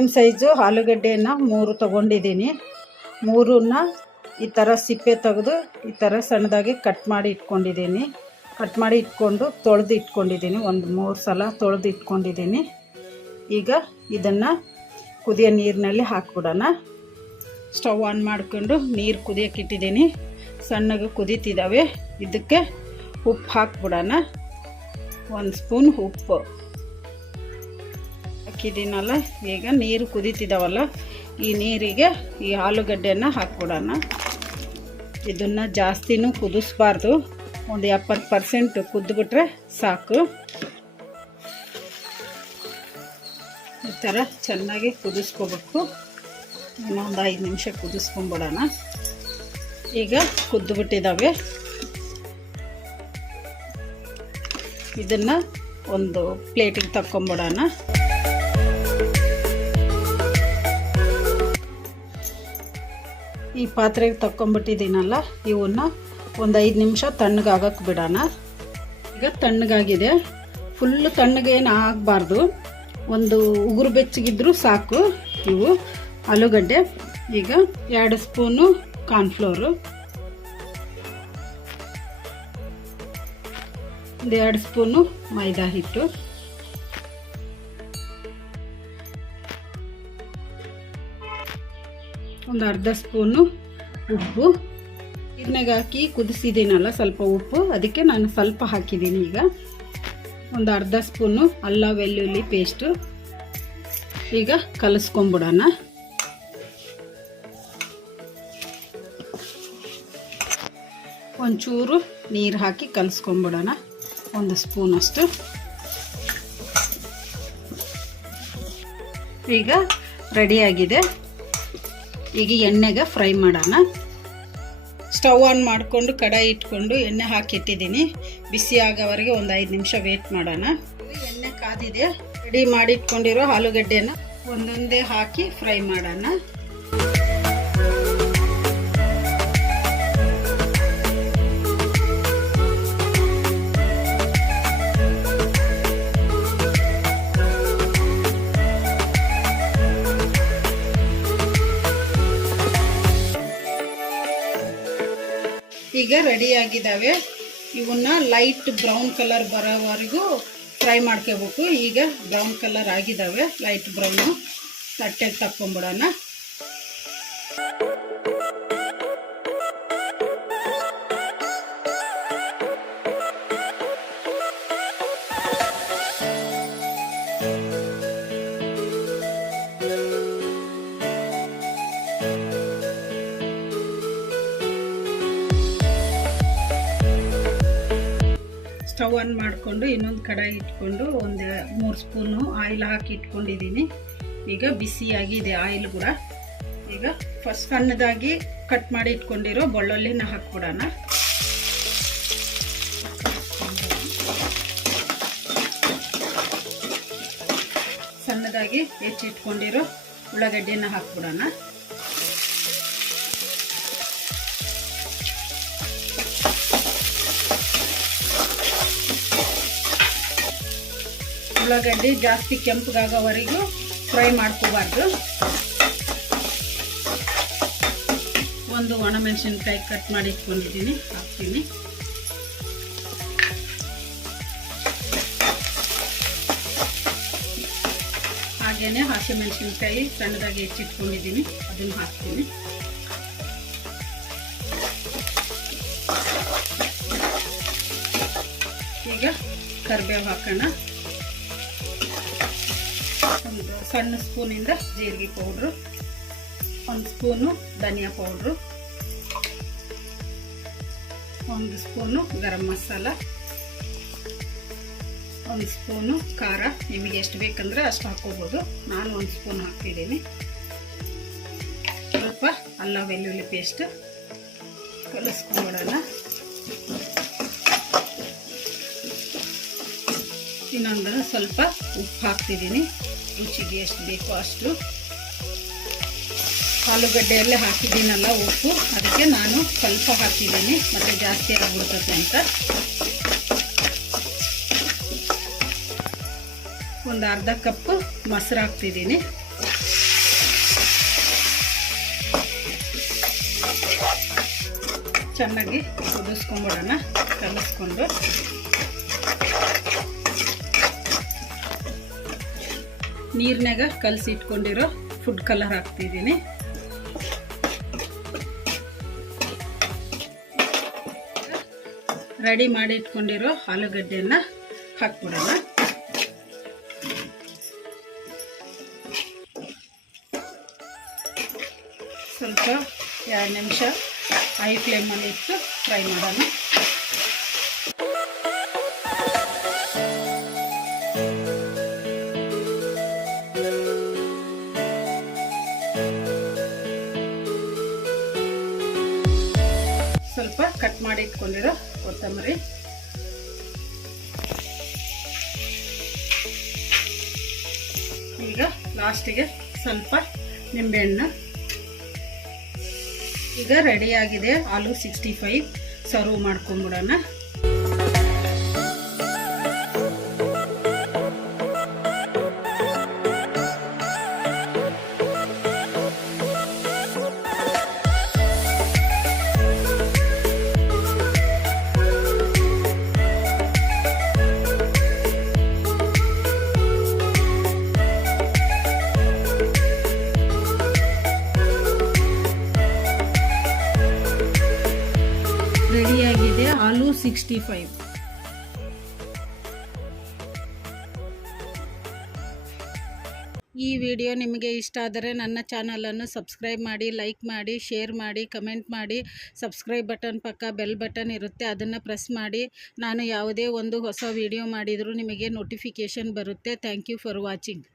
Medium size ಆಲೂಗಡ್ಡೆಯನ್ನು 3 ತೊಗೊಂಡಿದ್ದೀನಿ. 3ನ್ನ ಈ ಥರ ಸಿಪ್ಪೆ ತೆಗೆದು ಈ ಥರ ಸಣ್ಣದಾಗಿ ಕಟ್ ಮಾಡಿ ಇಟ್ಕೊಂಡಿದ್ದೀನಿ. ಕಟ್ ಮಾಡಿ ಇಟ್ಕೊಂಡು ತೊಳೆದು ಇಟ್ಕೊಂಡಿದ್ದೀನಿ. ಒಂದು 3 ಸಲ ತೊಳೆದು ಇಟ್ಕೊಂಡಿದ್ದೀನಿ. ಈಗ ಇದನ್ನು ಕುದಿಯೋ ನೀರಿನಲ್ಲಿ ಹಾಕ್ಬಿಡೋಣ. ಸ್ಟವ್ ಆನ್ ಮಾಡ್ಕೊಂಡು ನೀರು ಕುದಿಯೋಕೆ ಇಟ್ಟಿದ್ದೀನಿ. ಸಣ್ಣಗೆ ಕುದೀತಿದ್ದಾವೆ. ಇದಕ್ಕೆ ಉಪ್ಪು ಹಾಕ್ಬಿಡೋಣ. 1 ಸ್ಪೂನ್ ಉಪ್ಪು ಹಾಕಿದ್ದೀನಲ್ಲ. ಈಗ ನೀರು ಕುದೀತಿದ್ದಾವಲ್ಲ, ಈ ನೀರಿಗೆ ಈ ಆಲೂಗಡ್ಡೆಯನ್ನು ಹಾಕ್ಬಿಡೋಣ. ಇದನ್ನು ಜಾಸ್ತಿನೂ ಕುದಿಸ್ಬಾರ್ದು, ಒಂದು 70% ಕುದ್ದುಬಿಟ್ರೆ ಸಾಕು. ಈ ಥರ ಚೆನ್ನಾಗಿ ಕುದಿಸ್ಕೋಬೇಕು. ಇನ್ನೊಂದು 5 ನಿಮಿಷ ಕುದಿಸ್ಕೊಂಬಿಡೋಣ. ಈಗ ಕುದ್ದುಬಿಟ್ಟಿದ್ದಾವೆ. ಇದನ್ನು ಒಂದು ಪ್ಲೇಟಿಗೆ ತಕ್ಕೊಂಬಿಡೋಣ. ಈ ಪಾತ್ರೆಗೆ ತಕ್ಕೊಂಬಿಟ್ಟಿದ್ದೀನಲ್ಲ, ಇವನ್ನ ಒಂದು 5 ನಿಮಿಷ ತಣ್ಣಗಾಗಕ್ಕೆ ಬಿಡೋಣ. ಈಗ ತಣ್ಣಗಾಗಿದೆ. ಫುಲ್ಲು ತಣ್ಣಗೇನು ಆಗಬಾರ್ದು, ಒಂದು ಉಗುರು ಬೆಚ್ಚಗಿದ್ರೂ ಸಾಕು ಇವು ಆಲೂಗಡ್ಡೆ. ಈಗ 2 ಸ್ಪೂನು ಕಾರ್ನ್ಫ್ಲೋರು, 2 ಸ್ಪೂನು ಮೈದಾ ಹಿಟ್ಟು, ಒಂದು ಅರ್ಧ ಸ್ಪೂನು ಉಪ್ಪು. ನೀರಿನಾಗ ಹಾಕಿ ಕುದಿಸಿದ್ದೀನಲ್ಲ ಸ್ವಲ್ಪ ಉಪ್ಪು, ಅದಕ್ಕೆ ನಾನು ಸ್ವಲ್ಪ ಹಾಕಿದ್ದೀನಿ. ಈಗ ಒಂದು ಅರ್ಧ ಸ್ಪೂನು ಅಲ್ಲ ಬೆಳ್ಳುಳ್ಳಿ ಪೇಸ್ಟು. ಈಗ ಕಲಿಸ್ಕೊಂಬಿಡೋಣ. ಒಂಚೂರು ನೀರು ಹಾಕಿ ಕಲಿಸ್ಕೊಂಬಿಡೋಣ, 1 ಸ್ಪೂನಷ್ಟು. ಈಗ ರೆಡಿಯಾಗಿದೆ. ಈಗ ಎಣ್ಣೆಗೆ ಫ್ರೈ ಮಾಡೋಣ. ಸ್ಟವ್ ಆನ್ ಮಾಡಿಕೊಂಡು ಕಡಾಯಿ ಇಟ್ಕೊಂಡು ಎಣ್ಣೆ ಹಾಕಿಟ್ಟಿದ್ದೀನಿ. ಬಿಸಿ ಆಗೋವರೆಗೆ ಒಂದು 5 ನಿಮಿಷ ವೇಟ್ ಮಾಡೋಣ. ಎಣ್ಣೆ ಕಾದಿದೆ. ರೆಡಿ ಮಾಡಿಟ್ಕೊಂಡಿರೋ ಆಲೂಗಡ್ಡೆನ ಒಂದೊಂದೇ ಹಾಕಿ ಫ್ರೈ ಮಾಡೋಣ. ಈಗ ರೆಡಿಯಾಗಿದ್ದಾವೆ. ಇವನ್ನ ಲೈಟ್ ಬ್ರೌನ್ ಕಲರ್ ಬರೋವರೆಗೂ ಫ್ರೈ ಮಾಡ್ಕೋಬೇಕು. ಈಗ ಬ್ರೌನ್ ಕಲರ್ ಆಗಿದ್ದಾವೆ, ಲೈಟ್ ಬ್ರೌನು. ತಟ್ಟೆಗೆ ತಕ್ಕೊಂಬಿಡೋಣ. ಸ್ಟವ್ ಆನ್ ಮಾಡಿಕೊಂಡು ಇನ್ನೊಂದು ಕಡಾಯಿ ಇಟ್ಕೊಂಡು ಒಂದು 3 ಸ್ಪೂನು ಆಯಿಲ್ ಹಾಕಿ ಇಟ್ಕೊಂಡಿದ್ದೀನಿ. ಈಗ ಬಿಸಿಯಾಗಿದೆ ಆಯಿಲ್ ಕೂಡ. ಈಗ ಫಸ್ಟ್ ಸಣ್ಣದಾಗಿ ಕಟ್ ಮಾಡಿ ಇಟ್ಕೊಂಡಿರೋ ಬೆಳ್ಳುಳ್ಳಿನ ಹಾಕ್ಬಿಡೋಣ. ಸಣ್ಣದಾಗಿ ಹೆಚ್ಚಿಟ್ಕೊಂಡಿರೋ ಉಳ್ಳಾಗಡ್ಡಿನ ಹಾಕ್ಬಿಡೋಣ. ಉಳ್ಳಾಗಡ್ಡಿ ಜಾಸ್ತಿ ಕೆಂಪಗಾಗೋವರೆಗೂ ಫ್ರೈ ಮಾಡ್ಕೋಬಾರ್ದು. ಒಂದು ಒಣಮೆಣಸಿನ್ಕಾಯಿ ಕಟ್ ಮಾಡಿ ಇಟ್ಕೊಂಡಿದ್ದೀನಿ, ಹಾಕ್ತೀನಿ. ಹಾಗೇನೆ ಹಸಿಮೆಣಸಿನ್ಕಾಯಿ ಸಣ್ಣದಾಗಿ ಹೆಚ್ಚಿಟ್ಕೊಂಡಿದ್ದೀನಿ, ಅದನ್ನು ಹಾಕ್ತೀನಿ. ಈಗ ಕರಿಬೇವು ಹಾಕೋಣ. ಒಂದು ಸಣ್ಣ ಸ್ಪೂನಿಂದ ಜೀರಿಗೆ ಪೌಡ್ರು, 1 ಸ್ಪೂನು ಧನಿಯಾ powder, 1 spoon garam masala, 1 spoon ಖಾರ. ನಿಮಗೆ ಎಷ್ಟು ಬೇಕಂದ್ರೆ ಅಷ್ಟು ಹಾಕೋಬೋದು. ನಾನು 1 ಸ್ಪೂನ್ ಹಾಕ್ತಿದ್ದೀನಿ. ಸ್ವಲ್ಪ ಅಲ್ಲ ಬೆಳ್ಳುಳ್ಳಿ ಪೇಸ್ಟ್ ಕಲಿಸ್ಕೊಂಡ್ಬಿಡೋಣ. ಇನ್ನೊಂದು ಸ್ವಲ್ಪ ಉಪ್ಪು ಹಾಕ್ತಿದ್ದೀನಿ, ರುಚಿಗೆ ಎಷ್ಟು ಬೇಕೋ ಅಷ್ಟು. ಆಲೂಗಡ್ಡೆಯಲ್ಲೇ ಹಾಕಿದ್ದೀನಲ್ಲ ಉಪ್ಪು, ಅದಕ್ಕೆ ನಾನು ಸ್ವಲ್ಪ ಹಾಕಿದ್ದೀನಿ, ಮತ್ತು ಜಾಸ್ತಿ ಆಗಿಬಿಡ್ತದೆ ಅಂತ. ಒಂದು ಅರ್ಧ ಕಪ್ ಮೊಸರು ಹಾಕ್ತಿದ್ದೀನಿ. ಚೆನ್ನಾಗಿ ಕುದಿಸ್ಕೊಂಬಿಡೋಣ. ಕಲಿಸ್ಕೊಂಡು ನೀರಿನಾಗ ಕಲಸಿ ಇಟ್ಕೊಂಡಿರೋ ಫುಡ್ ಕಲರ್ ಹಾಕ್ತಿದ್ದೀನಿ. ರೆಡಿ ಮಾಡಿ ಇಟ್ಕೊಂಡಿರೋ ಆಲೂಗಡ್ಡೆಯನ್ನು ಹಾಕ್ಬಿಡೋಣ. ಸ್ವಲ್ಪ 2 ನಿಮಿಷ ಹೈ ಫ್ಲೇಮಲ್ಲಿ ಇಟ್ಟು ಫ್ರೈ ಮಾಡೋಣ. ಸ್ವಲ್ಪ ಕಟ್ ಮಾಡಿ ಇಟ್ಕೊಂಡಿರೋ ಕೊತ್ತಂಬರಿ, ಈಗ ಲಾಸ್ಟಿಗೆ ಸ್ವಲ್ಪ ನಿಂಬೆಹಣ್ಣು. ಈಗ ರೆಡಿಯಾಗಿದೆ ಆಲೂ 65. ಸರ್ವ್ ಮಾಡ್ಕೊಂಬಿಡೋಣ. ರೆಡಿಯಾಗಿದೆ ಆಲೂ 65. ಈ ವಿಡಿಯೋ ನಿಮಗೆ ಇಷ್ಟ ಆದರೆ ನನ್ನ ಚಾನಲನ್ನು ಸಬ್ಸ್ಕ್ರೈಬ್ ಮಾಡಿ, ಲೈಕ್ ಮಾಡಿ, ಶೇರ್ ಮಾಡಿ, ಕಮೆಂಟ್ ಮಾಡಿ. ಸಬ್ಸ್ಕ್ರೈಬ್ ಬಟನ್ ಪಕ್ಕ ಬೆಲ್ ಬಟನ್ ಇರುತ್ತೆ, ಅದನ್ನು ಪ್ರೆಸ್ ಮಾಡಿ. ನಾನು ಯಾವುದೇ ಒಂದು ಹೊಸ ವಿಡಿಯೋ ಮಾಡಿದರೂ ನಿಮಗೆ ನೋಟಿಫಿಕೇಷನ್ ಬರುತ್ತೆ. Thank you for watching.